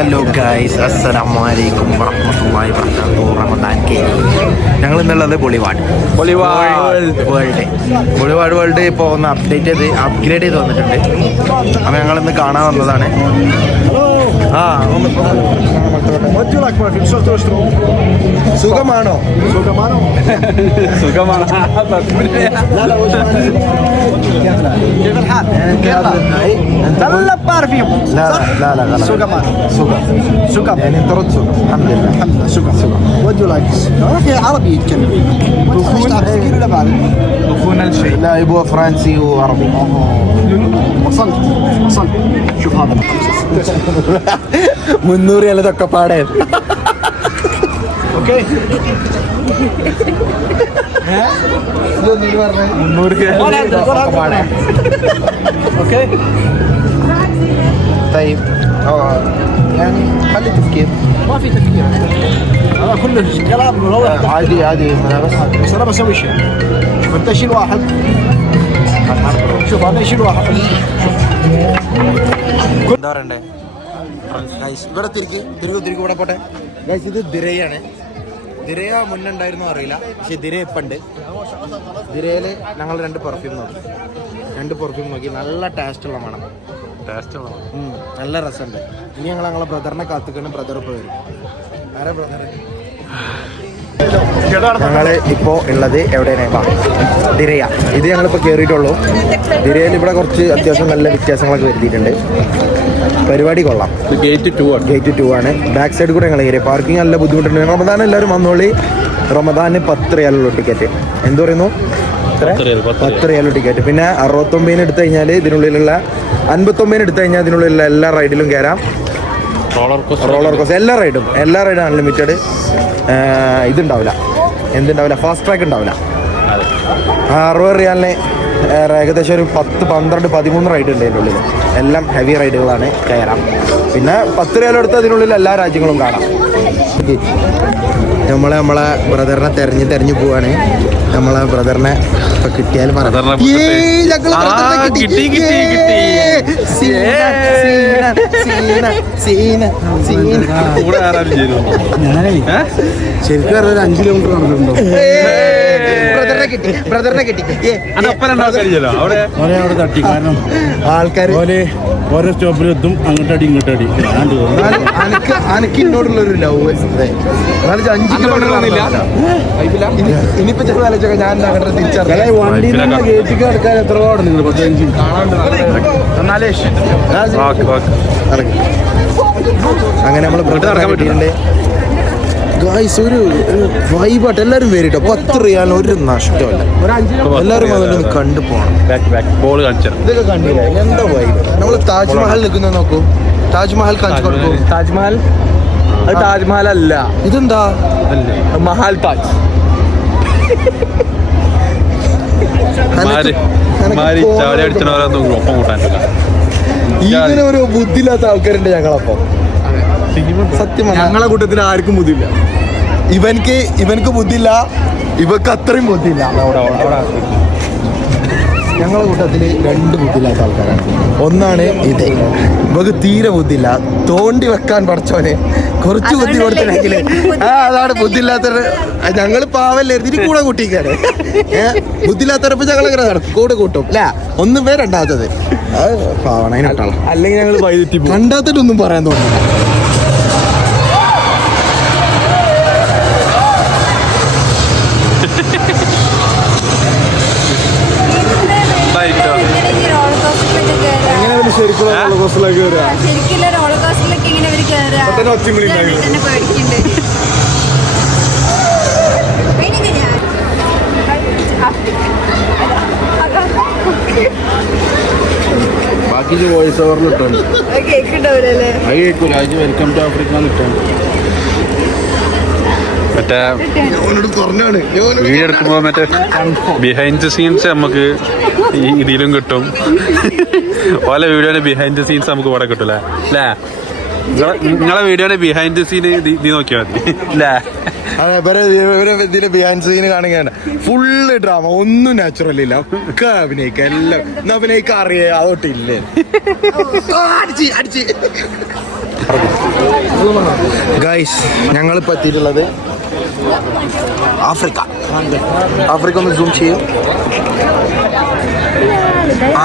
Hello guys, അസ്സലാമലൈക്കും വറഹ്മത്തുള്ളാഹി വബറകാതുഹു. റമദാൻ കരീം. ഞങ്ങൾ ഇന്നുള്ളത് ബോളിവാഡ് വേൾഡ് ഇപ്പോൾ ഒന്ന് അപ്ഗ്രേഡ് ചെയ്ത് വന്നിട്ടുണ്ട്. അപ്പോൾ ഞങ്ങളിന്ന് കാണാൻ വന്നതാണ്. സുഖമാണോ? طلب بارفيوم لا سوغمان سوغم يعني طرد سوق. الحمد لله سوغم what do you like في عربي يتكلم مش تعرف تسكير ولا بعرف اخونا الشيء لا يبغى فرنسي وعربي. وصلت شوف هذا 300 ഇതൊക്കെ പാടേ. اوكي 300 اوكي طيب يعني خلي تفكير. ما في تفكير هذا كله كلام مروح عادي بس انا بسوي شيء انت شيل واحد شوف انا يشيل واحد എന്താ പറയണ്ടേ ഗൈസ്? ഇവിടെ തിരികെ ഇവിടെ പോട്ടെ ഗൈസ്. ഇത് ദിരയാണ്. ദിരയ മുന്നുണ്ടായിരുന്നു അറിയില്ല, പക്ഷെ ദിരയ ഇപ്പം ഉണ്ട്. ദിരയില് ഞങ്ങൾ 2 പെർഫ്യൂം നോക്കി. നല്ല ടേസ്റ്റുള്ള മണം, നല്ല രസമുണ്ട്. ഇനി ഞങ്ങളെ ബ്രദറിനെ കാത്തിക്കണം. ബ്രദർ ഇപ്പോൾ വരും. ആരാ ബ്രദർ? ഞങ്ങള് ഇപ്പോൾ ഉള്ളത് എവിടെയാണ്? ദിരയ. ഇത് ഞങ്ങളിപ്പോൾ കയറിയിട്ടുള്ളൂ. ദിരയിൽ ഇവിടെ കുറച്ച് അത്യാവശ്യം നല്ല വ്യത്യാസങ്ങളൊക്കെ വരുത്തിയിട്ടുണ്ട്. പരിപാടി കൊള്ളാം. ഗേറ്റ് 2 ആണ്. ബാക്ക് സൈഡ് കൂടെ ഞങ്ങൾ കയറി. പാർക്കിംഗ് നല്ല ബുദ്ധിമുട്ടുണ്ട്. റമദാൻ എല്ലാവരും വന്നോളി. റമദാന് 10 റിയാലുള്ളൂ ടിക്കറ്റ്. എന്ത് പറയുന്നു? 10 റിയാലുള്ളൂ ടിക്കറ്റ്. പിന്നെ 69 എടുത്തു കഴിഞ്ഞാൽ ഇതിനുള്ളിലുള്ള 59 എടുത്തു കഴിഞ്ഞാൽ ഇതിനുള്ളിലുള്ള എല്ലാ റൈഡിലും കയറാം. റോളർ കോസ്റ്റർ എല്ലാ റൈഡും അൺലിമിറ്റഡ്. ഇതുണ്ടാവില്ല, എന്തുണ്ടാവില്ല, ഫാസ്റ്റ് ട്രാക്ക് ഉണ്ടാവില്ല. 60 റിയാലിന് ഏകദേശം ഒരു 10, 12, 13 റൈഡ് ഉണ്ട് അതിൻ്റെ ഉള്ളിൽ. എല്ലാം ഹെവി റൈഡുകളാണ്, കയറാം. പിന്നെ 10 റിയാലെടുത്ത് അതിനുള്ളിൽ എല്ലാ രാജ്യങ്ങളും കാണാം. നമ്മളെ ബ്രദറിനെ തെരഞ്ഞു പോവാണ്. നമ്മളെ ബ്രദറിനെ ഇപ്പൊ കിട്ടിയാലും ശരിക്കും 5 കിലോമീറ്റർ നടന്നിട്ടുണ്ടോ? ബ്രദറിനെ കിട്ടി. അവിടെ തട്ടി. കാരണം ആൾക്കാർ ഓരോ സ്റ്റോപ്പിലും എത്തും, അങ്ങോട്ടടി ഇങ്ങോട്ടടി. എനിക്ക് എന്നോടുള്ളൊരു ലവ് 5 കിലോമീറ്റർ. ഇനിയിപ്പോ ചെറിയ ആലോചിച്ചൊക്കെ ഞാൻ അങ്ങോട്ട് തിരിച്ചറിയാം. വണ്ടിയിൽ ഗേറ്റിക്ക് എടുക്കാൻ എത്ര പാടുണ്ട് നിങ്ങൾ? 15 അങ്ങനെ നമ്മൾ ബ്രദർ കിട്ടിയിട്ടുണ്ട്. ഗായ്സ്, ഒരു വൈബായിട്ട് എല്ലാവരും വരിട്ടോ. 10 റിയാലിന് ഒരു നഷ്ടമല്ല. എല്ലാവരും അതൊന്നും കണ്ടു പോകണം. ഇതൊക്കെ കണ്ടില്ല, എന്താ വൈബ്. നമ്മൾ താജ്മഹൽ നിൽക്കുന്നത് നോക്കൂ. താജ്മഹൽ കാണിച്ചു കൊടുക്കൂ. താജ്മഹൽ അത് താജ്മഹൽ അല്ല. ഇതെന്താ? മഹാൽ താജ്. ഇങ്ങനെ ഒരു ബുദ്ധിയില്ലാത്ത ആൾക്കാരുണ്ട് ഞങ്ങളപ്പോ. സത്യം ഞങ്ങളെ കൂട്ടത്തിൽ ആർക്കും ബുദ്ധിയില്ല. ഇവനക്ക് ബുദ്ധിയില്ല, ഇവക്ക് അത്രയും ബുദ്ധിയില്ല. ഞങ്ങളെ കൂട്ടത്തിൽ 2 ബുദ്ധിയില്ലാത്ത ആൾക്കാരാണ്. ഒന്നാണ് ഇത്, ഇവക്ക് തീരെ ബുദ്ധിയില്ല. തോണ്ടി വെക്കാൻ പഠിച്ചോനെ കുറച്ച് ബുദ്ധി കൊടുത്തിട്ടുണ്ടെങ്കിൽ അതാണ് ബുദ്ധിയില്ലാത്തവർ. ഞങ്ങൾ പാവല്ലേ ഇതിന് കൂടെ കൂട്ടിക്കാണ്. ബുദ്ധിയില്ലാത്തവരപ്പോ ഞങ്ങൾ ഇങ്ങനെ നടക്കും, കൂടെ കൂട്ടും അല്ല. 1 പേര് രണ്ടാമത്തത് അത് പാവണ അതിനോട്ടാണ്. അല്ലെങ്കിൽ ഞങ്ങൾ വൈദ്യുതി കണ്ടാത്തിട്ടൊന്നും പറയാൻ തോന്നുന്നു. ശരിക്കും റോളർകോസ്റ്ററിലേക്ക് വരിക. ശരിക്കും റോളർകോസ്റ്ററിലേക്ക് ഇങ്ങനെ അവർ കയറുക. ബാക്കി വോയിസ് ഓവറിൽ ഇട്ടുണ്ട്. കേൾക്കുന്നുണ്ടാവില്ലല്ലേ? അത് കേൾക്കൂല. അത് വെൽക്കം ടു ആഫ്രിക്ക ഇട്ടാണ്. മറ്റേ വീഡിയോ എടുക്കുമ്പോ മറ്റേ ബിഹൈൻഡ് ദ സീൻസ് നമുക്ക് ഇതിലും കിട്ടും. ഓലെ വീഡിയോയുടെ ബിഹൈൻഡ് ദ സീൻസ് നമുക്ക് ഇവിടെ കിട്ടൂല അല്ലേ? നിങ്ങളെ വീഡിയോയുടെ ബിഹൈൻഡ് ദ സീൻ ഇത് നോക്കിയാൽ മതി അല്ലേ? ഇതിന്റെ ബിഹൈൻഡ് സീൻ കാണുകയാണ്. ഫുള്ള് ഡ്രാമ, ഒന്നും നാച്ചുറൽ ഇല്ല. ഒക്കെ അഭിനയിക്കുക, എല്ലാം അഭിനയിക്കാൻ അറിയാം. അതോട്ടില്ലേ ഗൈസ് ഞങ്ങളിപ്പോൾ എത്തിയിട്ടുള്ളത് ആഫ്രിക്ക ഒന്ന് സൂം ചെയ്യും.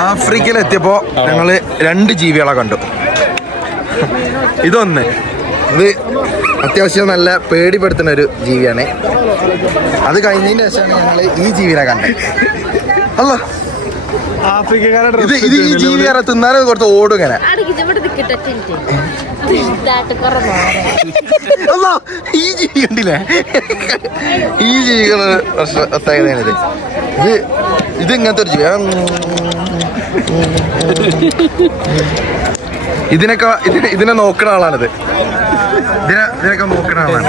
ആഫ്രിക്കയിലെത്തിയപ്പോൾ ഞങ്ങൾ 2 ജീവികളെ കണ്ടു. ഇത് അത്യാവശ്യം നല്ല പേടിപ്പെടുത്തുന്ന ഒരു ജീവിയാണ്. അത് കഴിഞ്ഞതിന് ശേഷമാണ് ഞങ്ങൾ ഈ ജീവിനെ കണ്ടത്. അല്ല ഇത് ഈ ജീവിയെ തിന്നാനും കുറച്ച് ഓടും ഇങ്ങനെ. അല്ല ഈ ജീവി കണ്ടില്ലേ, ഈ ജീവികള് പ്രത്യേകതയാണിത്. ഇത് ഇങ്ങനത്തെ ഒരു ജീവി. ഇതിനെ നോക്കുന്ന ആളാണിത്. ഇതിനൊക്കെ നോക്കുന്ന ആളാണ്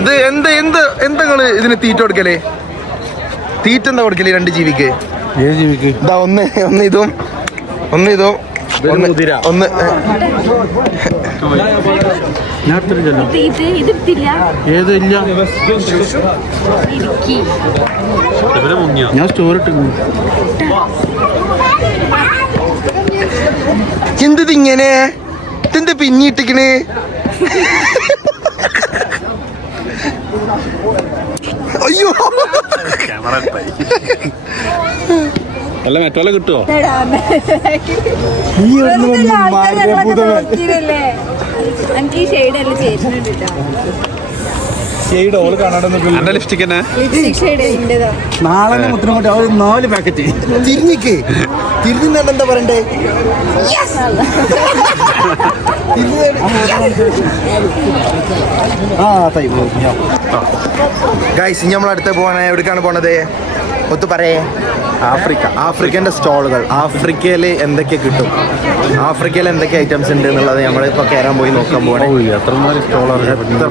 ഇത്. എന്തെങ്ങള് ഇതിന് തീറ്റ കൊടുക്കല്? തീറ്റ എന്താ കൊടുക്കല് 2 ജീവിക്ക്? ഏത് ജീവിക്ക്? ഇതാ ഒന്ന് ഇതും ഒന്ന് ഏത് ഇല്ല, ഞാൻ സ്റ്റോർ ഇട്ടു. എന്തിങ്ങനെ ഇതെന്ത് പിന്നിട്ടിക്കണ്? അയ്യോ അല്ല മറ്റോലെ കിട്ടുമോ? എനിക്ക് ഷെയ്ഡല്ല ചേരുന്നുണ്ട് എന്റെ ലിപ്സ്റ്റിക് തന്നെ നാളെ മുത്തിനെ കൊണ്ട് 4 പാക്കറ്റ് തിരിഞ്ഞിട്ട് എന്താ പറയണ്ടേ? ഗൈസ് നമ്മൾ അടുത്ത് പോകാൻ എവിടേക്കാണ് പോണത്? ഒത്തു പറയേ. ആഫ്രിക്കൻ്റെ സ്റ്റോളുകൾ. ആഫ്രിക്കയിൽ എന്തൊക്കെ കിട്ടും, ആഫ്രിക്കയിൽ എന്തൊക്കെ ഐറ്റംസ് ഉണ്ട് എന്നുള്ളത് നമ്മളിപ്പോൾ കയറാൻ പോയി നോക്കാൻ പോവാണ്.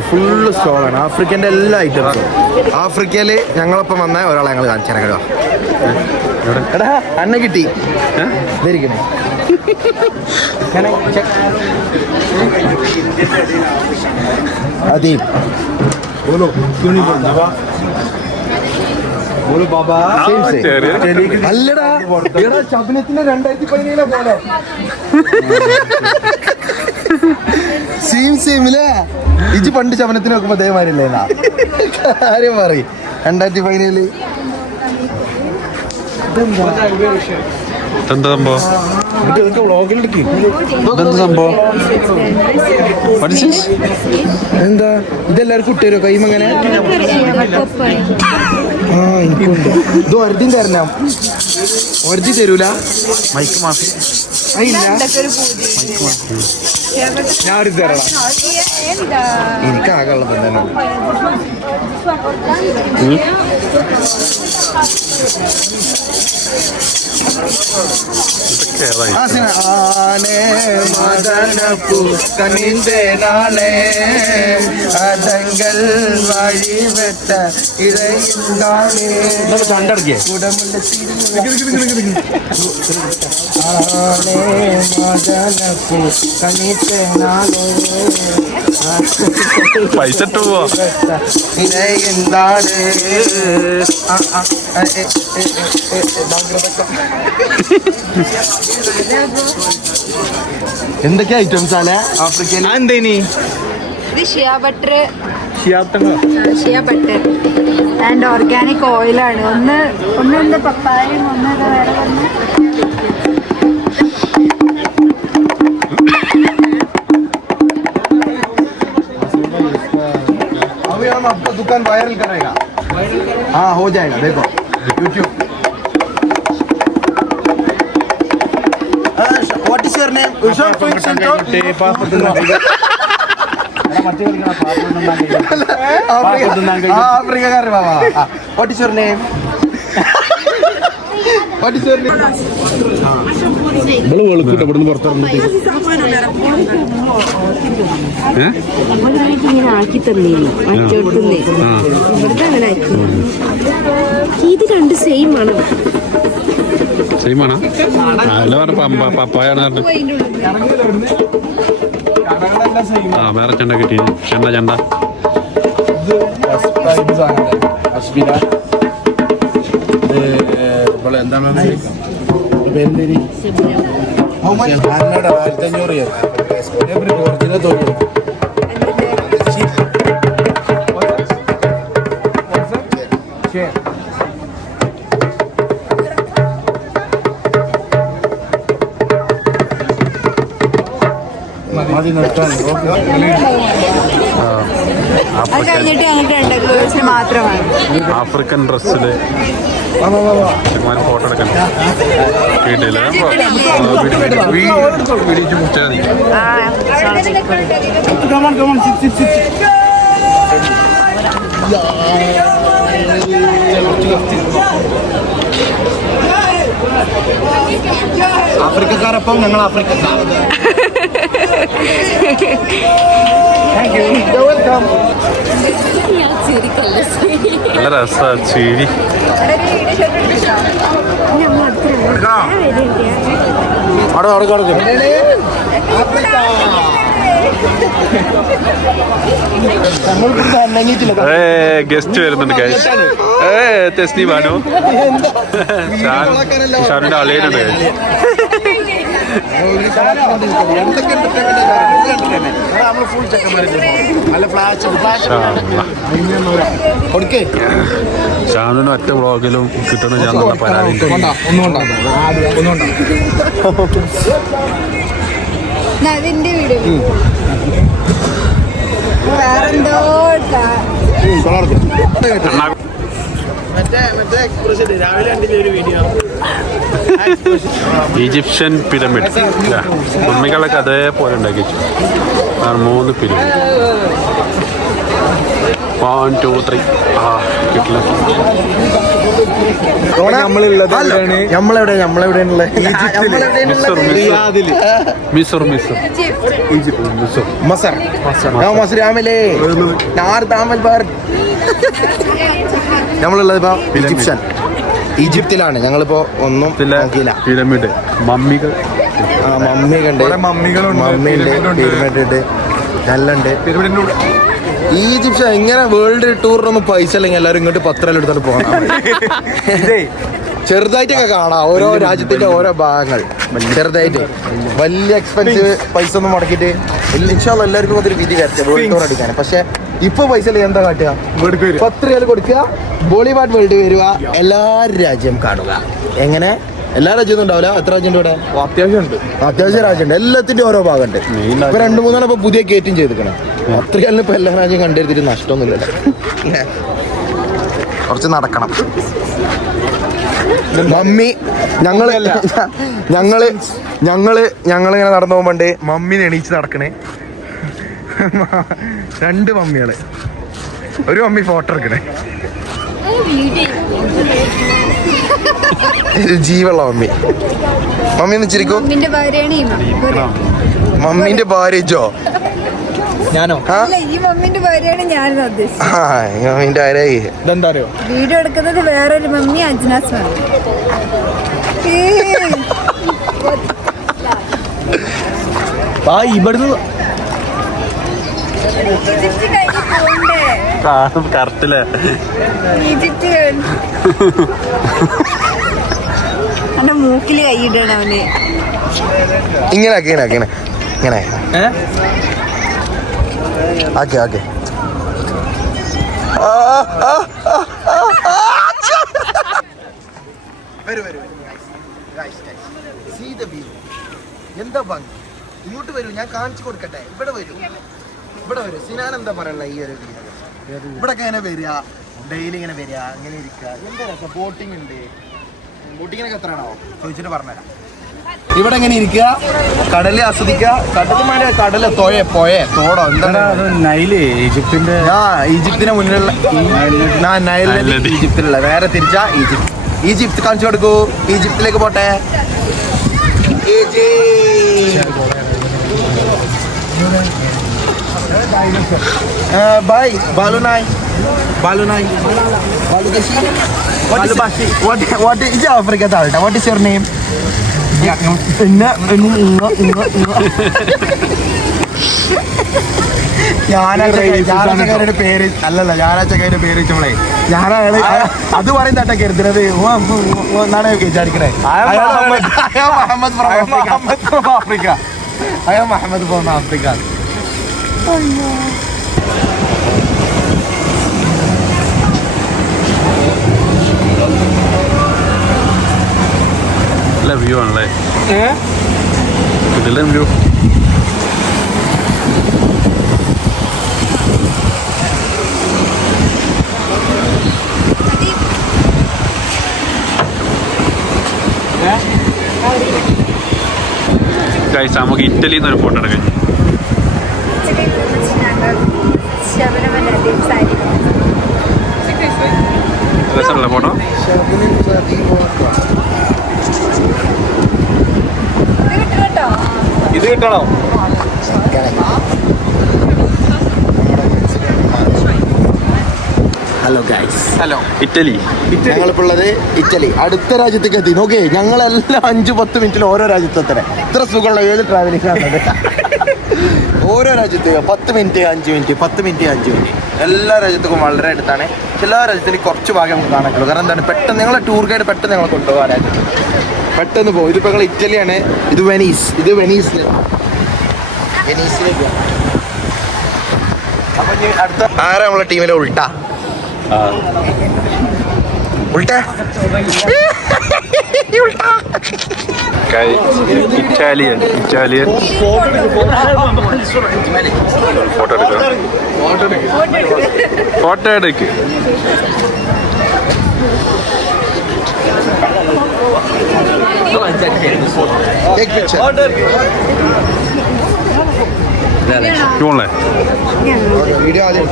ഫുള്ള് സ്റ്റോളാണ് ആഫ്രിക്കൻ്റെ എല്ലാ ഐറ്റംസും. ആഫ്രിക്കയിൽ ഞങ്ങളൊപ്പം വന്ന ഒരാളെ ഞങ്ങൾ കാണിച്ചു തരാം. എടാ അണ്ണ കിട്ടി ധരിക്കണേ. അതെ അല്ലടാ ശബനത്തിന്റെ 2017 പോലെ സെയിമില്ലേ? ഇജ് പണ്ട് ശബനത്തിന് നോക്കുമ്പോ അതേമാരില്ലേ കാര്യം പറയും. 2017 എന്താ സംഭവം? എന്താ ഇതെല്ലാവർക്കും ഇട്ടുതരോ കൈമങ്ങനെ? എനിക്കുണ്ട്. ഇത് ഒരുതിയും തരണം. ഒരുതി തരൂല. മൈക്ക് മാഫി ഞാൻ ഒരു തരണം. എനിക്കാകെ ഉള്ളത് തന്നെ. അതങ്ങൾ വഴിവെട്ട ചണ്ടടക്കിയ പൈസ ഇട്ട് പോവാ. എന്താണ് എന്തൊക്കെ ഐറ്റംസ് ആണ് ആഫ്രിക്കയിൽ? എന്തേനി ഇത് ഷിയ ബട്ടർ ആൻഡ് ഓർഗാനിക് ഓയിലാണ്. ഒന്ന് എന്താ പപ്പായയും ഒന്ന് വേറെ ഒന്ന് आपका दुकान वायरल करेगा. हाँ हो जाएगा. देखो YouTube. What is your name? Ushan Food Center. ആഫ്രിക്കക്കാരൻ Baba. What is your name? What is your name? ഇങ്ങനെ ആക്കി തന്നേനി മറ്റോട്ടുന്നേ. ഇവിടുത്തെ അങ്ങനെ ആക്കി. ഇത് 2 സെയിം ആണ്. സെയിമാണോ? അല്ല പറഞ്ഞ പപ്പായാണ്. ആ വേറെ ചെണ്ട കിട്ടി. ചെണ്ട എന്താണ് 1500 ഒറിജിനൽ തോന്നുന്നു. അത് കഴിഞ്ഞിട്ട് ഞങ്ങൾക്ക് 2 ഗേൾസിന് മാത്രമാണ്. ആഫ്രിക്കൻ ഡ്രസ്സില് ഫോട്ടോ എടുക്കാൻ കിട്ടിയില്ല. ആഫ്രിക്കക്കാരൊപ്പം ഞങ്ങൾ ആഫ്രിക്കക്കാർ. നല്ല രസമാണ് ചിരി. ഗസ്റ്റ് വരുന്നുണ്ട് ഗൈസ്. തെസ്നി ബാനു ഷാനുവിന്റെ അളിയനുണ്ട്. ഷാനുവിന് ഒറ്റ വ്ളോഗിലും കിട്ടുന്ന ഞാൻ പരാതി. അതിന്റെ വീഡിയോ വേറെന്തോ ഈജിപ്ഷ്യൻ പിരമിഡ് മമ്മികളൊക്കെ അതേപോലെ ഉണ്ടാക്കി 3 പിരമിഡ്. 1 2 3 കിട്ടില്ല. നമ്മളുള്ളത് ഇപ്പൊ ഈജിപ്തിലാണ്. ഞങ്ങളിപ്പോ ഒന്നും പിരമിഡ് മമ്മികൾ മമ്മിയുണ്ട്, പിരമിഡ് നല്ലുണ്ട്. ഈജിപ്ഷ്യ ഇങ്ങനെ വേൾഡ് ടൂറിനൊന്നും പൈസ അല്ലെങ്കിൽ എല്ലാവരും ഇങ്ങോട്ട് 10 എടുത്തോണ്ട് പോകണം. ചെറുതായിട്ടൊക്കെ കാണാം ഓരോ രാജ്യത്തിന്റെ ഓരോ ഭാഗങ്ങൾ. ചെറുതായിട്ട് വലിയ എക്സ്പെൻസീവ് പൈസ ഒന്നും മുടക്കിയിട്ട് ഇൻഷാല്ലാ എല്ലാവർക്കും അതൊരു വിധി വരട്ടെ വേൾഡ് ടൂർ അടിക്കാൻ. പക്ഷെ ഇപ്പൊ പൈസ എന്താ കാട്ടുക? 10 റിയാൽ കൊടുക്കുക, ബോളിവുഡ് വേൾഡ് വരിക, എല്ലാ രാജ്യം കാണുക. എങ്ങനെ എല്ലാ രാജ്യമൊന്നും ഉണ്ടാവില്ല. എത്ര രാജ്യമുണ്ട് ഇവിടെ? അത്യാവശ്യം രാജ്യമുണ്ട്. എല്ലാത്തിന്റെ ഓരോ ഭാഗമുണ്ട്. ഇപ്പൊ 2-3 ഇപ്പൊ പുതിയ കയറ്റം ചെയ്തിരിക്കണം. അത്രയും ഇപ്പൊ എല്ലാ രാജ്യം കണ്ടെടുത്തിട്ട് നഷ്ടമൊന്നുമില്ല. കുറച്ച് നടക്കണം. മമ്മി ഞങ്ങളിങ്ങനെ നടന്നു പോകുമ്പോണ്ട് മമ്മീനെ എണീച്ച് നടക്കണേ. 2 മമ്മികള്, ഒരു മമ്മി ഫോട്ടോ എടുക്കണേ. ജീവുള്ള മമ്മി. മമ്മി എന്ന് ചിരിക്കും. മമ്മീന്റെ ഭാര്യ ജോ. ഞാനോ? ഈ മമ്മിന്റെ ഭാര്യയാണ് ഞാൻ ഉദ്ദേശിച്ചത്. മമ്മീന്റെ ആരായി ഇതെന്താ അറിയോ? വീഡിയോ എടുക്കുന്നത് വേറൊരു മമ്മി, അജ്നാസ് മമ്മി. ഇവിടുന്ന് കറക്റ്റില്ലേ? ഈജിപ്റ്റ് എന്റെ മൂക്കില് കൈയിടണം അവന്. ഇങ്ങനെ ഇങ്ങനെ ആക്കെ എന്താ ഭംഗി. ഇങ്ങോട്ട് വരൂ, ഞാൻ കാണിച്ചു കൊടുക്കട്ടെ. ഇവിടെ വരൂ. സിനാൻ എന്താ പറയണ ഈ ഒരു ഇവിടെ ഇങ്ങനെ വരിക, ഡെയിലി ഇങ്ങനെ വരിക, ഇങ്ങനെ ഇരിക്കുക. എന്താ രസം. ബോട്ടിംഗ് ഉണ്ട്. ബോട്ടിങ്ങിനൊക്കെ എത്രയാണോ ചോദിച്ചിട്ട് പറഞ്ഞുതരാം. ഇവിടെ ഇങ്ങനെ ഇരിക്കുക, കടല് ആസ്വദിക്കുക. കടല് തോടോ എന്താണ് ഈജിപ്തിന്റെ ഈജിപ്തിന് മുന്നിലുള്ള നൈലിൽ ഈജിപ്തിലുള്ള വേറെ തിരിച്ചാ ഈജിപ്ത് കാണിച്ചു കൊടുക്കൂ. ഈജിപ്തിലേക്ക് പോട്ടെ. Bye. Balunay. What is Africa Dalta? What is your name? ഞാനാച്ചക്കാരുടെ പേര് അല്ലല്ല, ഞാനാച്ചക്കാരുടെ പേര് വെച്ചോളേ ഞാനാണ് അത് പറയുന്നതാ കരുതുന്നത് എന്നാണ് വിചാരിക്കണേ. Muhammad from Africa. Muhammad from Africa. നല്ല വ്യൂ ആണല്ലേ? ഇതിലും വ്യൂ ഗൈസ് നമുക്ക് ഇറ്റലിയിൽ നിന്ന് ഒരു ഫോട്ടോ എടുക്കാം. രസമുള്ള ഫോട്ടോ. ഇത് കിട്ടണോ? Hello guys, hello Italy. ഞങ്ങളിപ്പോൾ ഉള്ളത് ഇറ്റലി. അടുത്ത രാജ്യത്തേക്ക് എത്തി. നോക്കേ, ഞങ്ങളെല്ലാം 5-10 മിനിറ്റിൽ ഓരോ രാജ്യത്തെത്തണേ. ഇത്ര സുഖമുള്ള ഏത് ട്രാവലിംഗ് ആണത്? ഓരോ രാജ്യത്തേക്ക് 10 മിനിറ്റ് 5 മിനിറ്റ് 10 മിനിറ്റ് 5 മിനിറ്റ്. എല്ലാ രാജ്യത്തേക്കും വളരെ അടുത്താണ്. എല്ലാ രാജ്യത്തിലും കുറച്ച് ഭാഗം നമുക്ക് കാണാനുള്ളൂ. കാരണം എന്താണ്, പെട്ടെന്ന് ഞങ്ങളെ ടൂർ ഗൈഡ് പെട്ടെന്ന് ഞങ്ങളെ കൊണ്ടുപോകാൻ രാജ്യത്ത് പെട്ടെന്ന് പോകും. ഇതിപ്പോൾ ഞങ്ങൾ ഇറ്റലിയാണ്. ഇത് വെനീസ്. ഇത് വെനീസിലേക്ക്. അപ്പം ഇനി അടുത്ത ആരാ നമ്മളെ ടീമിലെ ഉൾട്ട ഇറ്റാലിയൻ ഫോട്ടോ എടുക്ക്. വീഡിയോ ആദ്യം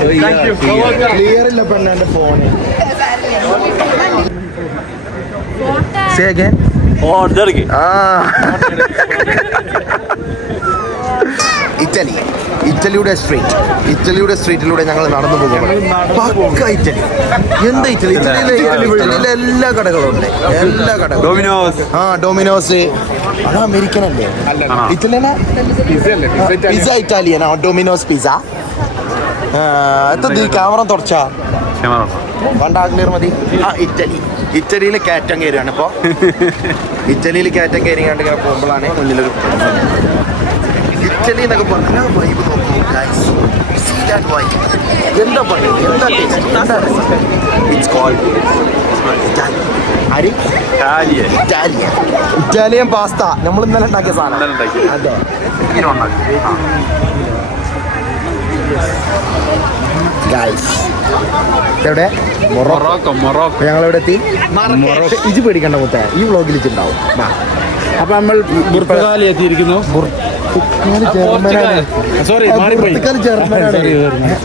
ക്ലിയർ ഇല്ല പെണ്ണെ ഫോണ്. ഇറ്റലിയുടെ സ്ട്രീറ്റിലൂടെ ഞങ്ങൾ നടന്നു പോകും. പക്ക ഇറ്റലി. എന്താ ഇറ്റലി? ഇറ്റലിയിലെ എല്ലാ കടകളും ഉണ്ട്. എല്ലാ കടകളും. ഡൊമിനോസ്. അത് അമേരിക്കൻ അല്ലേ? ഇറ്റലിയനാ? പിസ്സ ഇറ്റാലിയനാ? Domino's pizza. എത്ര ക്യാമറ തുടച്ചാ വേണ്ട, ക്ലിയർ മതി. ഇറ്റലിയിൽ കയറ്റം കയറുകയാണ് ഇപ്പോൾ. ഇറ്റലിയിൽ കയറ്റം കയറിയാണ്ട് ഇങ്ങനെ പോകുമ്പോഴാണ് മുന്നിലൊരു ഇറ്റലി എന്നൊക്കെ പറഞ്ഞാൽ വൈബ് നോക്കും. എന്താ പറയുക, എന്താ taste? It's cold Italian pasta. നമ്മൾ ഇന്നലെ ഉണ്ടാക്കിയ സാധനം. അതെ, ഗൈസ് എവിടെ? മൊറോക്കോ. ഞങ്ങളെവിടെ എത്തി? ഇത് പേടിക്കണ്ട മുത്തേ, ഈ വ്ളോഗിൽ ഇട്ടുണ്ടാവും. അപ്പൊ നമ്മൾ പുർത്തഗാലി എത്തിയിരിക്കുന്നു.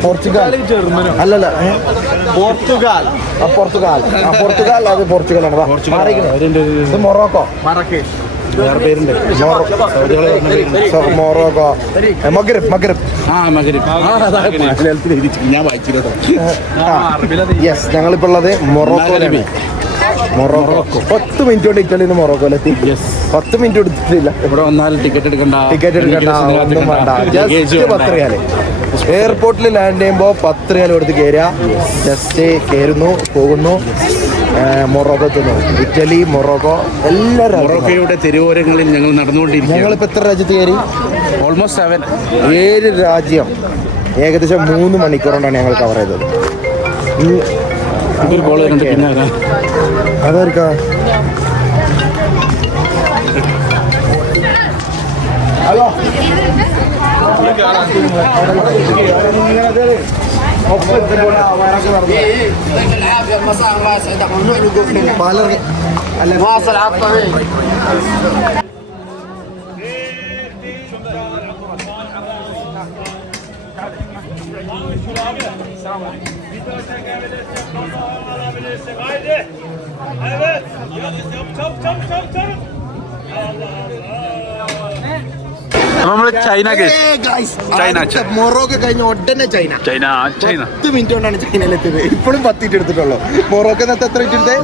പോർച്ചുഗൽ അല്ലല്ല, പോർച്ചുഗൽ. അത് പോർച്ചുഗലാണ്. ഇത് മൊറോക്കോ. വേറെ പേരുണ്ട്. മൊറോക്കോ. മഗ്രിബ്. ഞാൻ വായിച്ചിരുന്നു. യെസ്, ഞങ്ങളിപ്പോൾ ഉള്ളത് മൊറോക്കോയിലാണ്. മൊറോക്കോ 10 മിനിറ്റ് കൊണ്ട് ഇറ്റലിയിൽ നിന്ന് മൊറോക്കോയിലെത്തി. 10 മിനിറ്റ് എടുത്തിട്ടില്ല. ഇവിടെ വന്നാൽ ടിക്കറ്റ് എടുക്കണ്ട, ഒന്നും വേണ്ട. ജസ്റ്റ് 10 റിയാൽ. എയർപോർട്ടിൽ ലാൻഡ് ചെയ്യുമ്പോൾ 10 റിയാൽ കൊടുത്ത് കയറുക. ജസ്റ്റ് കയറുന്നു, പോകുന്നു, മൊറോക്കോ എത്തുന്നു. ഇറ്റലി, മൊറോക്കോ, എല്ലാ മൊറോക്കോയുടെ തെരുവോരങ്ങളിൽ ഞങ്ങൾ നടന്നുകൊണ്ടിരിക്കും. ഞങ്ങളിപ്പോൾ എത്ര രാജ്യത്ത് കയറി? ഓൾമോസ്റ്റ് 7 രാജ്യം. ഏകദേശം 3 മണിക്കൂർ കൊണ്ടാണ് ഞങ്ങൾ കവർ ചെയ്തത്. അതായിരിക്കാ. ഹലോ, നമ്മള് ചൈന മൊറോക്കോ കഴിഞ്ഞ ഉടനെ ചൈന. 10 മിനിറ്റ് കൊണ്ടാണ് ചൈനയിലെത്തിയത്. ഇപ്പോഴും 10 മിനിറ്റ് എടുത്തിട്ടുള്ളൂ. മൊറോക്കോ എത്ര മിനിറ്റ്?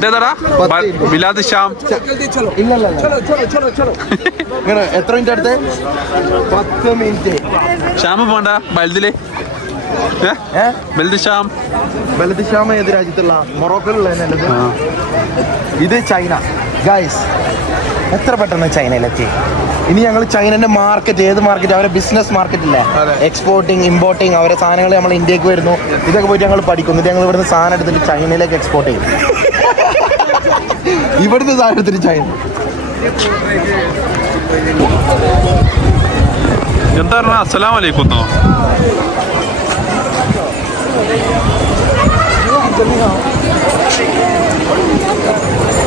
ബിലാദ് ഷാം. ഇങ്ങനെ എത്ര മിനിറ്റ് എടുത്ത്? 10 മിനിറ്റ്. ഷാമ് പോണ്ട. ബൽദില് ബലദ് ഷാം ഏത് രാജ്യത്തുള്ള? മൊറോക്കോയിലുള്ള. ഇത് ചൈന. ഗൈസ്, എത്ര പെട്ടെന്ന് ചൈനയിലെത്തി. ഇനി ഞങ്ങൾ ചൈനന്റെ മാർക്കറ്റ്, ഏത് മാർക്കറ്റ്? അവരെ ബിസിനസ് മാർക്കറ്റ് ഇല്ലേ, എക്സ്പോർട്ടിങ് ഇമ്പോർട്ടിങ്. അവരെ സാധനങ്ങൾ നമ്മൾ ഇന്ത്യക്ക് വരുന്നു. ഇതൊക്കെ പോയിട്ട് ഞങ്ങൾ പഠിക്കുന്നു. ഞങ്ങൾ ഇവിടുന്ന് സാധനം എടുത്തിട്ട് ചൈനയിലേക്ക് എക്സ്പോർട്ട് ചെയ്യും. ഇവിടുന്ന് സാധനം എടുത്തിട്ട് ചൈന. എന്താ പറഞ്ഞ അസ്സലാമു അലൈക്കും.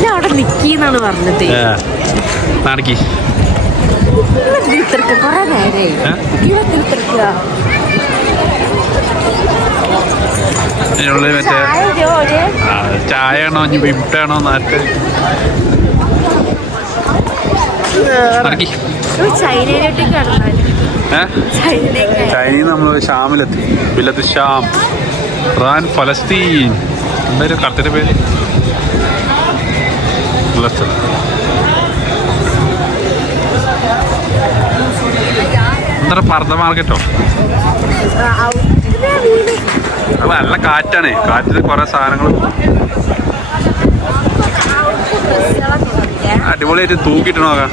ഞാൻ അവിടെ നിൽക്കിന്നാണ് പറഞ്ഞത്. നടക്കി ഇത്രക്ക് കുറെ നേരമായി ഇത്രക്കുക ഇതിനുള്ളിൽ മറ്റേ ചായ ആണോ ഇനി വിട്ടാണോ നാട്ട് ചൈനയിലോട്ട് കടന്നാൽ ചൈനയിൽ നമ്മൾ ഷാമിലെത്തി ബില്ലത്ത് ഷാം റാൻ ഫലസ്തീൻ എന്തായാലും കറക്റ്റിൻ്റെ പേര് ഉള്ള സ്ഥലം. എന്താ പർദ്ദ മാർക്കറ്റോ? നല്ല കാറ്റാണ്, കാറ്റിൽ കുറെ സാധനങ്ങൾ അടിപൊളിയായിട്ട് തൂക്കിയിട്ട് നോക്കാം.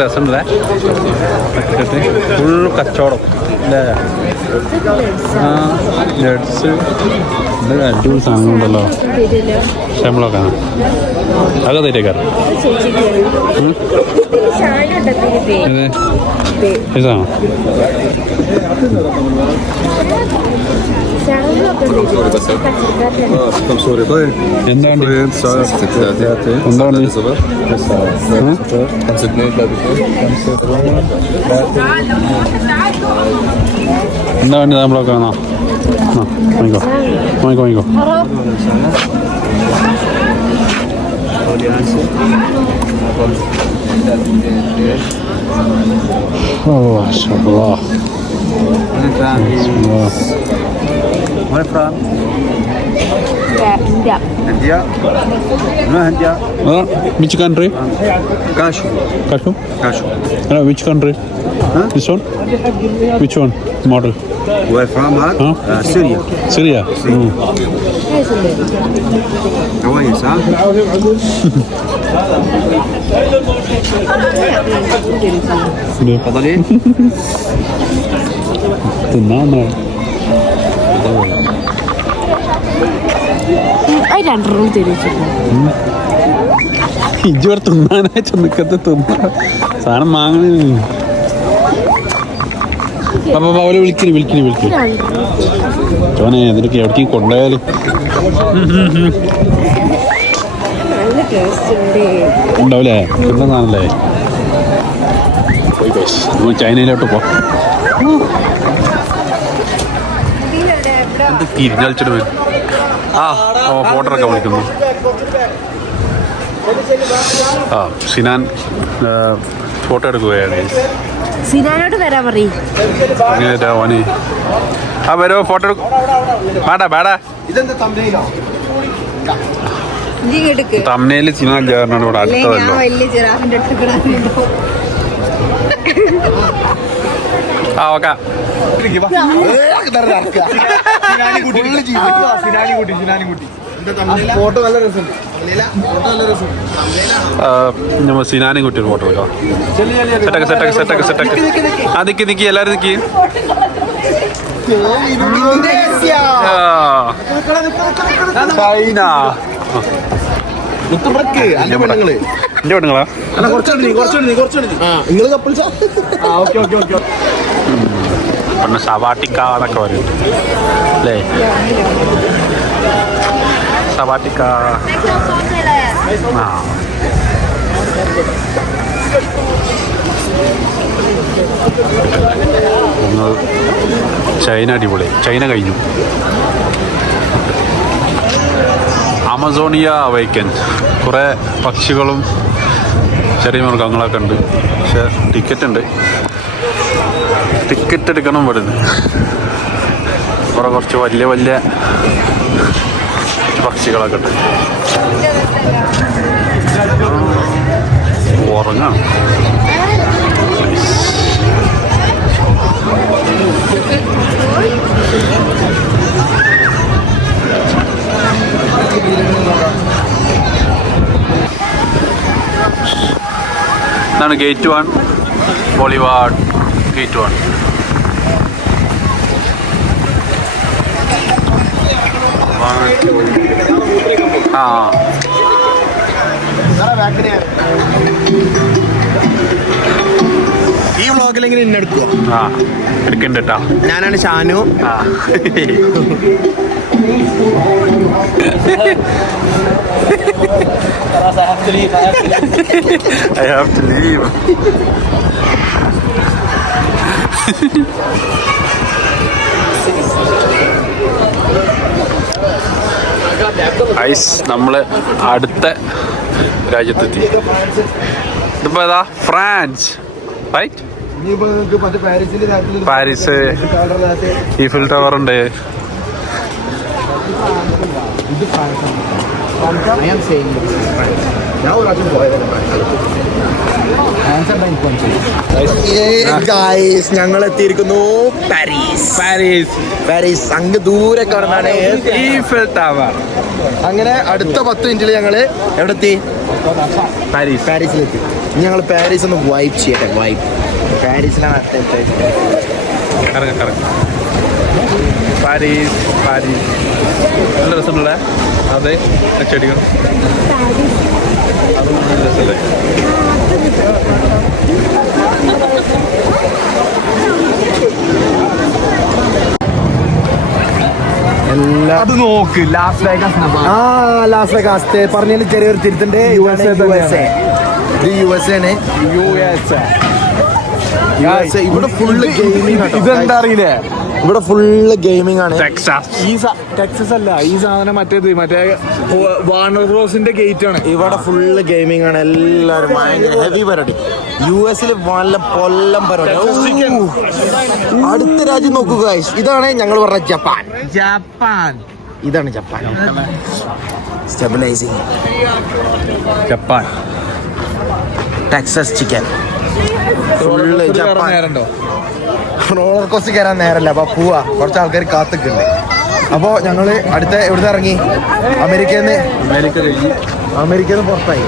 രസമുണ്ടല്ലേ ഫുൾ കച്ചവടം അല്ലേ? നട്സ് അടിപൊളി സാധനങ്ങളുണ്ടല്ലോ. ശമ്പളമൊക്കെ അതൊക്കെ തരേക്കാറ് ഇതാണോ? എന്താണ് എന്താണ് നമ്മളൊക്കെ വാങ്ങിക്കോ വാങ്ങിക്കോ വാങ്ങിക്കോ. ഓ മാഷാഅല്ലാഹ്. Which country? Kashmir. Kashmir? Kashmir. No, which country? Huh? This one? Which one? Model? Where from? Huh? Syria. Syria? كويس ها؟ تفضلي. തിന്നാന്നോ? രണ്ടെണ്ണം തിരിച്ചിട്ടുണ്ട്. ഇജ്ജോടെ തിന്നാനായിട്ട് നിൽക്കത്തെ തിന്നാ സാധനം വാങ്ങണ. അവരെ വിളിക്കണി ചോനെ അതിനൊക്കെ എവിടേക്കും കൊണ്ടുപോയാലും ഉണ്ടാവില്ലേ? തിന്നതാണല്ലേ? പോയി പോയി ചൈനയിലോട്ട് പോ. തിരിഞ്ഞളിച്ചിട്ട് വരും. ആ ഓ ഫോട്ടോയൊക്കെ വിളിക്കുന്നു. ആ സിനാൻ ഫോട്ടോ എടുക്കുകയാണ്. സിനാനോട് വരാൻ പറയും. ഓനെ ആ വരോ ഫോട്ടോ വേടാ വേടാ. തമ്മനയില് സിനാൻ ചേർന്നാണ് ഇവിടെ അടുത്തതല്ലോ. ആ ഓക്കെ ഫോട്ടോ നല്ല രസമുണ്ട്. നമ്മൾ സിനാനും കുട്ടി ഒരു ഫോട്ടോ എടുക്കാം. സെറ്റക്ക് ആ നിക്കി എല്ലാരും നിക്കി. ചൈന എന്റെ പെണ്ണുങ്ങളാ? പെണ്ണ് സവാട്ടിക്ക എന്നൊക്കെ പറയും അല്ലേ? സവാട്ടിക്ക. ആ ചൈന അടിപൊളി. ചൈന കഴിഞ്ഞു. ആമസോണിയ അവൈക്കൻ കുറേ പക്ഷികളും ചെറിയ മൃഗങ്ങളൊക്കെ ഉണ്ട്. പക്ഷെ ടിക്കറ്റ് എടുക്കണം ഇവിടുന്ന്. ഇവിടെ കുറച്ച് വലിയ പക്ഷികളൊക്കെ ഉണ്ട്. ഉറങ്ങാം. ഇതാണ് ഗേറ്റ് 1 ബോളിവാർഡ്. ഗേറ്റ് 1 ആ ഈ വ്ളോഗ് വ്ളോഗിലെങ്കിലും ഇന്നെ എടുക്കുവോ? ആ എടുക്കണ്ട കേട്ടാ. ഞാനാണ് ഷാനു. ആ I have to leave. ഐസ് നമ്മള് അടുത്ത രാജ്യത്തെത്തി. ഇതിപ്പോ ഏതാ? France, right? Paris, Eiffel tower ഉണ്ട്. ഞങ്ങൾ എത്തിയിരിക്കുന്നു പാരീസ്. പാരീസ്, പാരീസ് അങ്ങ് ദൂരെ കാണുന്നതാണ് ഈഫിൽ ടവർ. അങ്ങനെ അടുത്ത 10 മിനിറ്റിൽ ഞങ്ങള് എവിടെ എത്തി? പാരീസ്. പാരീസിലെത്തി. ഇനി ഞങ്ങൾ പാരീസ് ഒന്ന് വൈബ് ചെയ്യട്ടെ. വൈബ് പാരീസിലാണ്. പാരീസ്, പാരീസ് നല്ല രസമുള്ള. അതെ, ചെടികൾ അത് നല്ല രസമല്ലേ? അത് നോക്ക് ലാസ്റ്റ് ലാസ്റ്റ് വെഗാസ് പറഞ്ഞതിൽ ചെറിയൊരു തിരുത്തുണ്ട്. ഇവിടെ ഫുള്ള് ഗെയിമിംഗ്. ഇതെന്താ അറിയില്ലേ? ഇവിടെ ഫുള്ള് ഗെയിമിംഗ് ആണ്. ടെക്സസ് അല്ല ഈ സാധനം, മറ്റേ വാർണർ ബ്രോസിന്റെ ഗേറ്റ് ആണ്. ഇവിടെ ഫുള്ള് ഗെയിമിംഗ് ആണ്. എല്ലാവരും ഭയങ്കര ഹെവി പരിപാടി. US-ൽ വല്ല പൊല്ലം പരിപാടി. അടുത്ത രാജ്യം നോക്കുക. ഇതാണ് ഞങ്ങൾ പറഞ്ഞ ജപ്പാൻ. ഇതാണ് Japan. Stabilising Japan. Texas chicken full Japan. Roller coaster കയറാൻ നേരല്ല. അപ്പൊ പോവാ. കുറച്ച് ആൾക്കാർ കാത്തിക്കുന്നുണ്ട്. അപ്പോൾ ഞങ്ങള് അടുത്ത എവിടുന്ന് ഇറങ്ങി? അമേരിക്കന്ന് പുറത്തായി.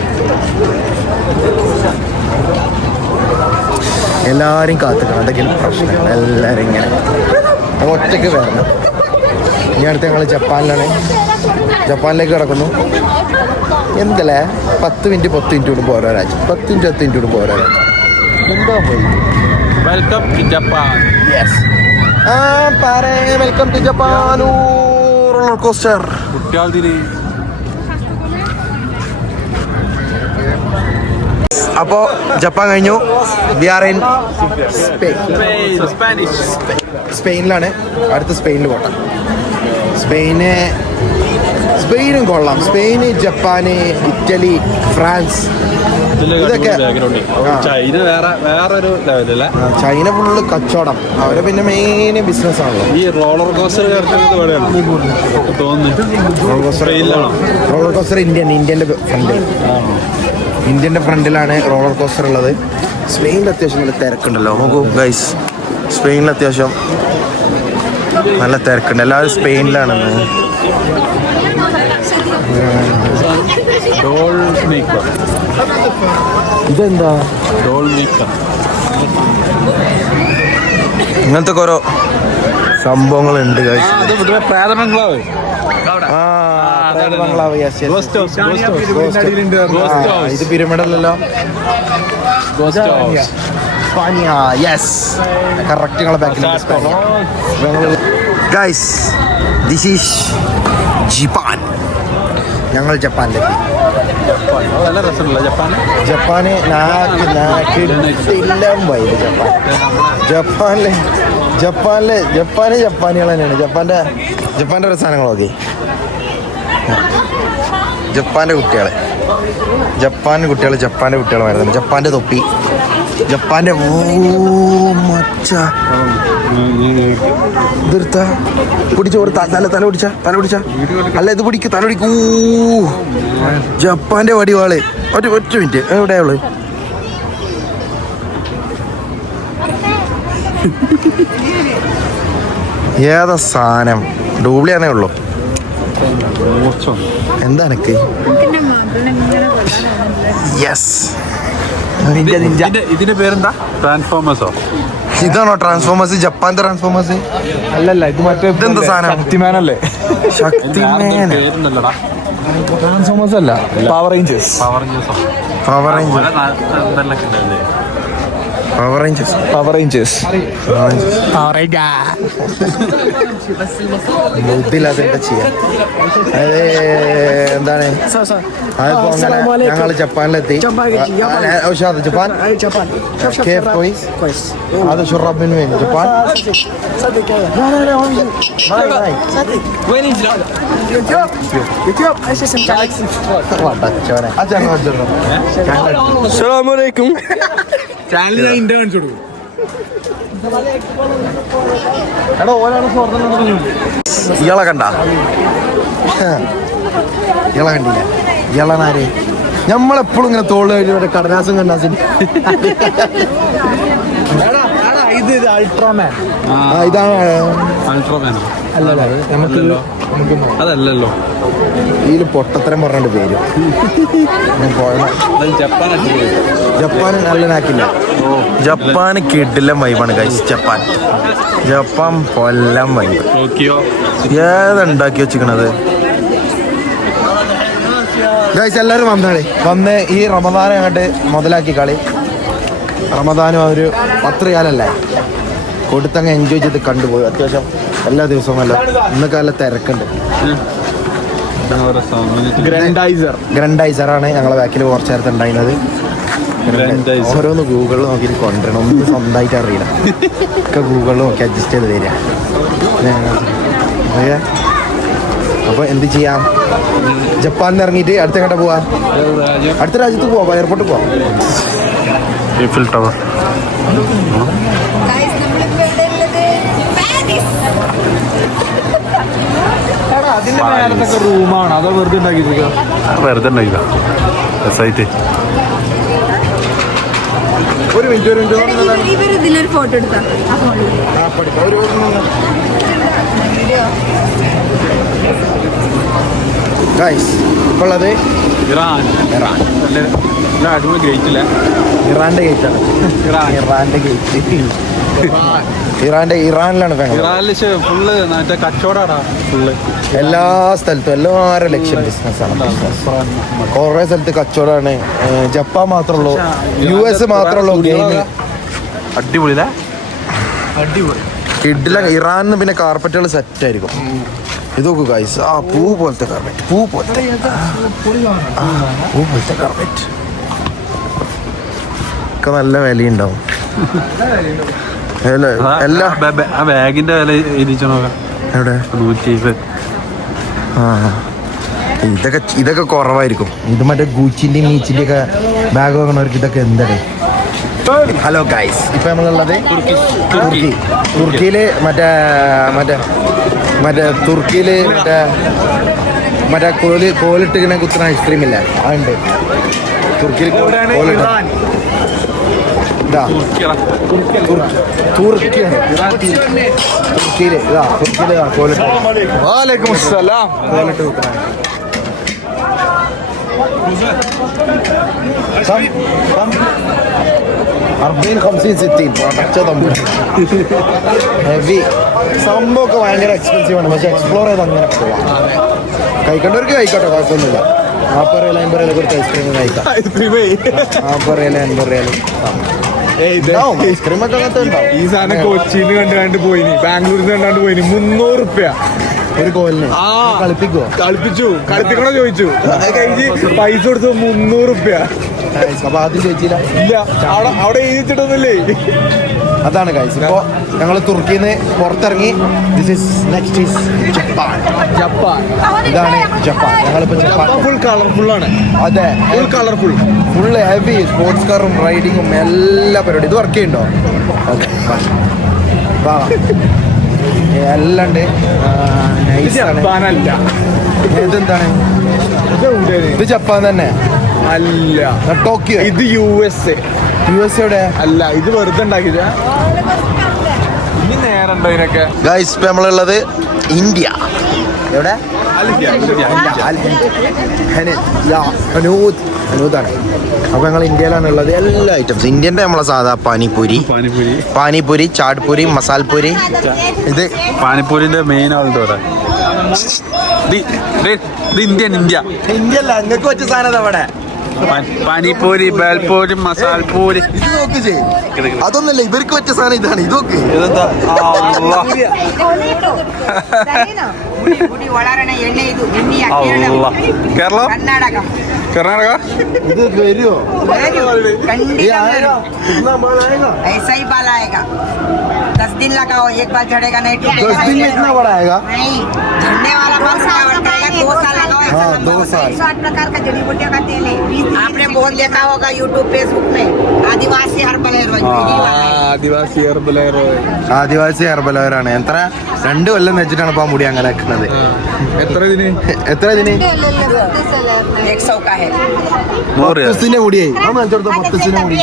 എല്ലാരും കാത്തിക്കണം. എന്തെങ്കിലും പ്രശ്നങ്ങൾ എല്ലാരും ഇങ്ങനെ ഒറ്റയ്ക്ക് വരണം. ഇനി അടുത്ത് ഞങ്ങൾ ജപ്പാനിലാണ്. ജപ്പാനിലേക്ക് കിടക്കുന്നു. എന്തല്ലേ 10 മിനിറ്റ് കൂടുമ്പോൾ ഓരോ രാജ്യം. 10 മിനിറ്റ് കൂടുമ്പോൾ ഓരോ രാജ്യം. എന്താ പോയി? Welcome to Japan. Yes. Welcome to Japan roller coaster. കുട്ടിയാൾതിന് അപ്പോ ജപ്പാൻ കഴിഞ്ഞു. വി ആർ ഇൻ സ്പെയിനിലാണ്. അടുത്ത സ്പെയിനിൽ പോട്ടെ. സ്പെയിനും കൊള്ളാം. സ്പെയിന്, ജപ്പാന്, ഇറ്റലി, ഫ്രാൻസ് ഇതൊക്കെ. ചൈന വേറൊരു ലെവലല്ലേ? ചൈന ഫുള്ള് കച്ചവടം. അവരെ പിന്നെ മെയിൻ ബിസിനസ് ആണല്ലോ. ഈ റോളർ കോസ്റ്റർ തോന്നുന്നു. റോളർ കോസ്റ്റർ ഇന്ത്യൻ്റെ ഫ്രണ്ടിലാണ് റോളർ കോസ്റ്റർ ഉള്ളത്. സ്പെയിനിൽ അത്യാവശ്യം നല്ല തിരക്കുണ്ടല്ലോ. നോക്കൂ ഗൈസ്, സ്പെയിനിൽ അത്യാവശ്യം നല്ല തിരക്കുണ്ട്. എല്ലാവരും സ്പെയിനിലാണെന്ന്. ഇതെന്താ? ഇങ്ങനത്തെ ഓരോ സംഭവങ്ങളുണ്ട് ഗൈസ്. ഇത് പിരമിഡല്ലോ. സ്പാനിയ. Yes, correct. നിങ്ങളെ ബാക്കിൽ ഗൈസ്. This is Japan. ഞങ്ങൾ ജപ്പാനിലെത്തി. നല്ല രസമുള്ള ജപ്പാന് എല്ലാം വൈബ്. ജപ്പാന് ജപ്പാനികൾ തന്നെയാണ്. ജപ്പാന്റെ ഒരു സാധനങ്ങളൊക്കെ. ജപ്പാന്റെ കുട്ടികൾ വരുന്നത്. ജപ്പാന്റെ തൊപ്പി, ജപ്പാന്റെ ഇതെടുത്ത പിടിച്ചു കൊടുത്ത തല പിടിച്ച അല്ല, ഇത് പിടിക്കൂ. തല പിടിക്കൂ. ജപ്പാന്റെ വടിവാള്. ഒറ്റ മിനിറ്റ്. എവിടെയുള്ളു? ഏതാ സാധനം? ഡൂബ്ലിയാണേ ഉള്ളു. എന്താ എനക്ക്? യെസ്. ഇതിന്റെ പേരെന്താ? ട്രാൻസ്ഫോമേഴ്സോ? ഇതാണോ ട്രാൻസ്ഫോമേഴ്സ്? ജപ്പാന്റെ ട്രാൻസ്ഫോമേഴ്സ് അല്ലല്ല, ഇത് മറ്റേ ഇതെന്താ സാധനം? ശക്തിമാൻ അല്ലേ? ശക്തിമാൻ. ട്രാൻസ്ഫോമേഴ്സ് അല്ല, പവർ റേഞ്ചേഴ്സ്. പവർ റേഞ്ചേഴ്സ് ബുദ്ധിയില്ലാത്ത ചെയ്യാം. അതായത് എന്താണ് അതിപ്പോ അങ്ങനെ ഞങ്ങൾ ജപ്പാനിലെത്തി. ജപ്പാൻ كيف كويس؟ هذا شراب من وين؟ جبان؟ وين ينزل هذا؟ يوتيوب ايش اسم السلام عليكم. ചാനൽ ഇന്ത്യ കാണിച്ചു കൊടുക്കും. ഇയാളെ കണ്ട ഇയാളെ കണ്ടില്ല. ഇയാളാണ് ആര്? നമ്മളെപ്പോഴും ഇങ്ങനെ തോളിൽ കടലാസും കണ്ടാസും. ഇത് അൾട്രാമാൻ. ഇതാണ് അൾട്രാമാനോ? അല്ലല്ലോ നമുക്കല്ലോ അതല്ലല്ലോ. ഇതിൽ പൊട്ടത്തരം പറഞ്ഞ പേര് ജപ്പാൻ നല്ലനാക്കില്ല. ജപ്പാൻ കിടിലം വൈബാണ് ഗൈസ്. ജപ്പാൻ കൊല്ലം വൈബ്. ടോക്കിയോ ഏതുണ്ടാക്കി വെച്ചിക്കണത് ഗൈസ്. എല്ലാവരും വന്ന് ഈ റമദാനെ അങ്ങോട്ട് മുതലാക്കി കളി. റമദാനും ഒരു 10 റിയാലല്ലേ കൊടുത്തങ്ങ് എൻജോയ് ചെയ്ത് കണ്ടുപോയി. അത്യാവശ്യം എല്ലാ ദിവസവും അല്ല ഇന്നൊക്കെ നല്ല തിരക്കുണ്ട്. ഗ്രൻഡൈസറാണ് ഞങ്ങളെ ബാക്കിൽ കുറച്ച് നേരത്തെ ഉണ്ടായിരുന്നത്. ഓരോന്ന് ഗൂഗിളിൽ നോക്കിയിട്ട് കൊണ്ടുവരണം. ഒന്നും സ്വന്തമായിട്ട് അറിയില്ല. ഒക്കെ ഗൂഗിളിൽ നോക്കി അഡ്ജസ്റ്റ് ചെയ്ത് തരിക. അപ്പോൾ എന്ത് ചെയ്യാം? ജപ്പാനിൽ ഇറങ്ങിയിട്ട് അടുത്ത എങ്ങോട്ടാ പോവാ? അടുത്ത രാജ്യത്ത് പോവാം. എയർപോർട്ടിൽ പോവാം. ഈഫിൽ ടവർ. അതിന്റെ മേലത്തൊക്കെ റൂമാണ്. അതോ വെറുതെ ഉണ്ടാക്കിയിരിക്കുക? വെറുതെ ഉണ്ടായില്ല. രസമായിട്ട്. ഒരു മിനിറ്റ് ഇതിലൊരു ഫോട്ടോ എടുത്താ ഇപ്പോൾ ഉള്ളത് ഇറാൻ. അടിപൊളി ഗ്രേറ്റില്ല. ഇറാന്റെ ഗേറ്റാണ്. ഇറാനിലാണ് ഇറാനില് ഫുള്ള് മറ്റേ കച്ചവടാടാ. ഫുള്ള് എല്ലാ സ്ഥലത്തും എല്ലാവരും ലക്ഷ്യം ബിസിനസ്സാണ്. കുറേ സ്ഥലത്ത് കച്ചവടമാണ്. ജപ്പാൻ മാത്രമേ ഉള്ളൂ, US മാത്രമേ ഉള്ളൂ ഗെയിം. അടിപൊളിയില്ല. കിഡില. ഇറാനിന്ന് പിന്നെ കാർപ്പറ്റുകൾ സെറ്റ് ആയിരിക്കും. ഇത് നോക്കൂ ഗൈസ്. പൂ പോലത്തെ കാർപ്പറ്റ്. പൂ പോലത്തെ കാർപ്പറ്റ് ഒക്കെ നല്ല വിലയുണ്ടാവും. എല്ലാ ആ ബാഗിന്റെ വില എഴുതിച്ചോ നോക്കാം. എവിടെ? 120. ഇതൊക്കെ കുറവായിരിക്കും. ഇത് മറ്റേ ഗൂച്ചിന്റെയും മീച്ചിന്റെയും ഒക്കെ ബാഗ് വാങ്ങണവർക്ക് ഇതൊക്കെ എന്താണ്? ഹലോ ഗൈസ്, ഇപ്പൊ നമ്മളുള്ളത് തുർക്കിയില് തുർക്കിയില് കോലിട്ട് ഇങ്ങനെ കുത്തുന്ന ഐസ്ക്രീം ഇല്ല അതുണ്ട് തുർക്കിയിൽ. തുർക്കിയാണ് തുർക്കിയില് കോലിട്ട്. വാലൈക്കും അസ്സലാം. കോലിട്ട് കുത്തുന്ന ഹെവി സംഭവമൊക്കെ ഭയങ്കര എക്സ്പെൻസീവ് ആണ്. പക്ഷെ എക്സ്പ്ലോർ ചെയ്ത് അങ്ങനെ പോവാം. കഴിക്കേണ്ടവർക്ക് കഴിക്കട്ടെ, കുഴപ്പമൊന്നുമില്ല. 40 റിയാൽ 50 റിയാൽ കൊടുത്ത് ഐസ്ക്രീം കഴിക്കാം. 40 റിയാൽ 50 റിയാൽ ഐസ്ക്രീം ഒക്കെ അങ്ങനത്തെ ഉണ്ടാവും. ഈ സാധനം കൊച്ചിന്ന് കണ്ടുകൊണ്ട് പോയിനി, ബാംഗ്ലൂരിൽ നിന്ന് കണ്ടാണ്ട് പോയിനി. 300 റുപ്യ ഒരു കോലിന്. കളിപ്പിക്കണോ ചോദിച്ചു. കഴിഞ്ഞ് പൈസ കൊടുത്തു 300 റുപ്യ. അപ്പൊ ആദ്യം ചോദിച്ചില്ല. ഇല്ല, അവിടെ എഴുതിച്ചിട്ടൊന്നുമില്ലേ. അതാണ് ഗൈസ്. ഇപ്പോ ഞങ്ങൾ തുർക്കിന്ന് പുറത്തിറങ്ങി. Next is Japan. ഇതാണ് ജപ്പാൻ. ഞങ്ങളിപ്പോ ജപ്പാൻ ഫുൾ കളർഫുൾ ആണ്. അതെ, full colourful, full heavy sports കാറും റൈഡിങ്ങും എല്ലാ പരിപാടി. ഇത് വർക്ക് ചെയ്യുന്നുണ്ടോ? ഓക്കെ, എല്ലാം ഉണ്ട്. ജപ്പാനല്ല, ഇതെന്താണ്? ഇത് ജപ്പാൻ തന്നെ അല്ല. ടോക്കിയോ. ഇത് USA. എവിടെ? അല്ല, ഇത് വെറുതെ ഉണ്ടാക്കില്ല. ഇനി നേരം ഉണ്ടോ ഇതിനൊക്കെ? ഗൈസ്, ഇപ്പൊ നമ്മളുള്ളത് ഇന്ത്യ. എവിടെ? അനൂദാണ്. അപ്പൊ ഞങ്ങൾ ഇന്ത്യയിലാണ് ഉള്ളത്. എല്ലാ ഐറ്റംസ് ഇന്ത്യൻ്റെ നമ്മളെ സാധാ പാനിപൂരി, ചാട്പൂരി, മസാൽപൂരി. ഇത് പാനിപ്പൂരിന്റെ മെയിൻ ആളുണ്ട് ഇവിടെ. ഇത് ഇന്ത്യ അല്ല, നിങ്ങൾക്ക് വെച്ച സാധനം അവിടെ പാനിപൂരി ബേൽപൂരി മസാൽപൂരി. ഇത് നോക്ക് ചെയ്. അതൊന്നല്ല ഇവർക്ക് പറ്റിയ സാധനം ഇതാണ്. ഇത് നോക്ക്. ഇതെന്താ? കേരളം കർണാടക ഇത് വരുമോ? ऐसा ही बाल आएगा 10 दिन लगाओ एक बार झड़ेगा नहीं 10 दिन में इतना बड़ा आएगा? नहीं झड़ने वाला बाल सजावट करेगा 2 साल लगाओ ऐसा हाँ, 2 साल। 108 प्रकार का जड़ी बूटियों का तेल है आपने बहुत देखा होगा यूट्यूब फेसबुक में आदिवासी हर्बल हेयर ऑयल ആദിവാസി ഹെർബൽ ഹെയർ ഓയിൽ. ആദിവാസി ഹെർബൽ ഓയിൽ ആണ്. എത്ര 2 കൊല്ലം വെച്ചിട്ടാണ് ഇപ്പൊ ആ മുടി അങ്ങനെ വെക്കുന്നത്. എത്ര ഇതിന്? എത്ര ഇതിന്? 100 का है 100 രൂപ. പത്തുസിന്റെ മുടിയായി. ആ മനസ്സിലെടുത്ത പത്തുസിന്റെ മുടി.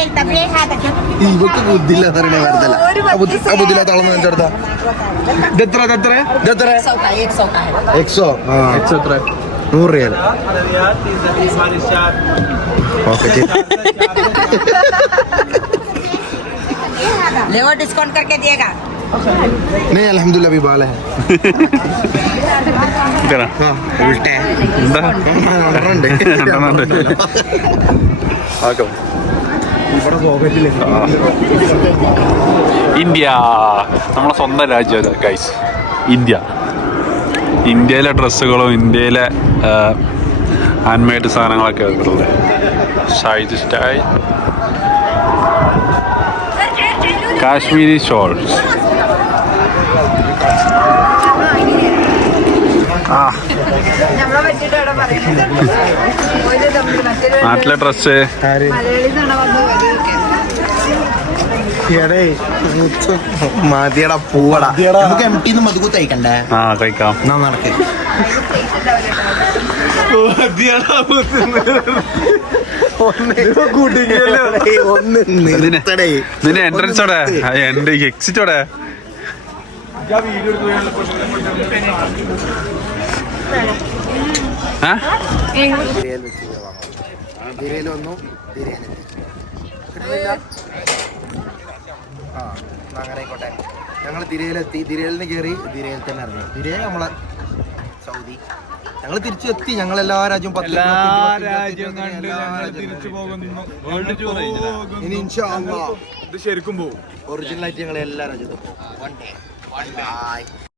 ഇവക്ക് ബുദ്ധിയില്ല എന്നറിയണ വെറുതെ ആ ബുദ്ധിയില്ലാത്ത ആളെന്ന് മനസ്സിലെടുത്ത ഇതെത്ര 100 का 100 का है 100 എത്ര? 100 റിയാൽ. ഓക്കെ ले डिस्काउंट करके दिएगा नहीं अल्हम्दुलिल्लाह अभी बाल है. ഇതാ. हाँ उल्टे हैं. എന്താ? രണ്ടെണ്ണമുണ്ട്. ആക്കാം. ഇവിടെ പോക്കറ്റില് ഇന്ത്യ നമ്മളെ സ്വന്തം രാജ്യം ഗൈസ്. ഇന്ത്യയിലെ ഡ്രസ്സുകളും ഇന്ത്യയിലെ ഹാൻഡ് മെയ്ഡ് സാധനങ്ങളൊക്കെ ഉള്ളത്. Shaid style Kashmiri shawls. ആ നമ്മളെ പറ്റിട്ട് അവിടെ പറയുന്നത് നാട്ടിലെ ഡ്രസ്സ് മലയാളി തണ വന്ന് വരികയൊക്കെ മതിയടാ പൂവടാ. നമുക്ക് എംടിന്ന് മധുക്ക് തയ്ക്കണ്ടേ? ആ കഴിക്കാം. എന്നാ നടക്ക്. ഒന്ന് നിർത്തടേ. നിന്റെ എൻട്രൻസ് ഓടെ എന്റെ എക്സിറ്റ് ഓടെ തിരയിൽ വന്നു. തിരയിലെത്തി. ആ എന്നാ അങ്ങനെ ആയിക്കോട്ടെ. ഞങ്ങൾ തിരയിലെത്തി. തിരയിൽ നിന്ന് കയറി തിരയിൽ തന്നെ ഇറങ്ങി. തിരയിൽ നമ്മളെ സൗദി. ഞങ്ങൾ തിരിച്ചെത്തി. ഞങ്ങൾ എല്ലാ രാജ്യവും തിരിച്ചു പോകുന്നു. ഇനി ഇൻഷാ അല്ലാഹ് ഇത് ശരിക്കും പോകും. ഒറിജിനലായിട്ട് ഞങ്ങൾ എല്ലാ രാജ്യത്തും പോകും. One day. Bye.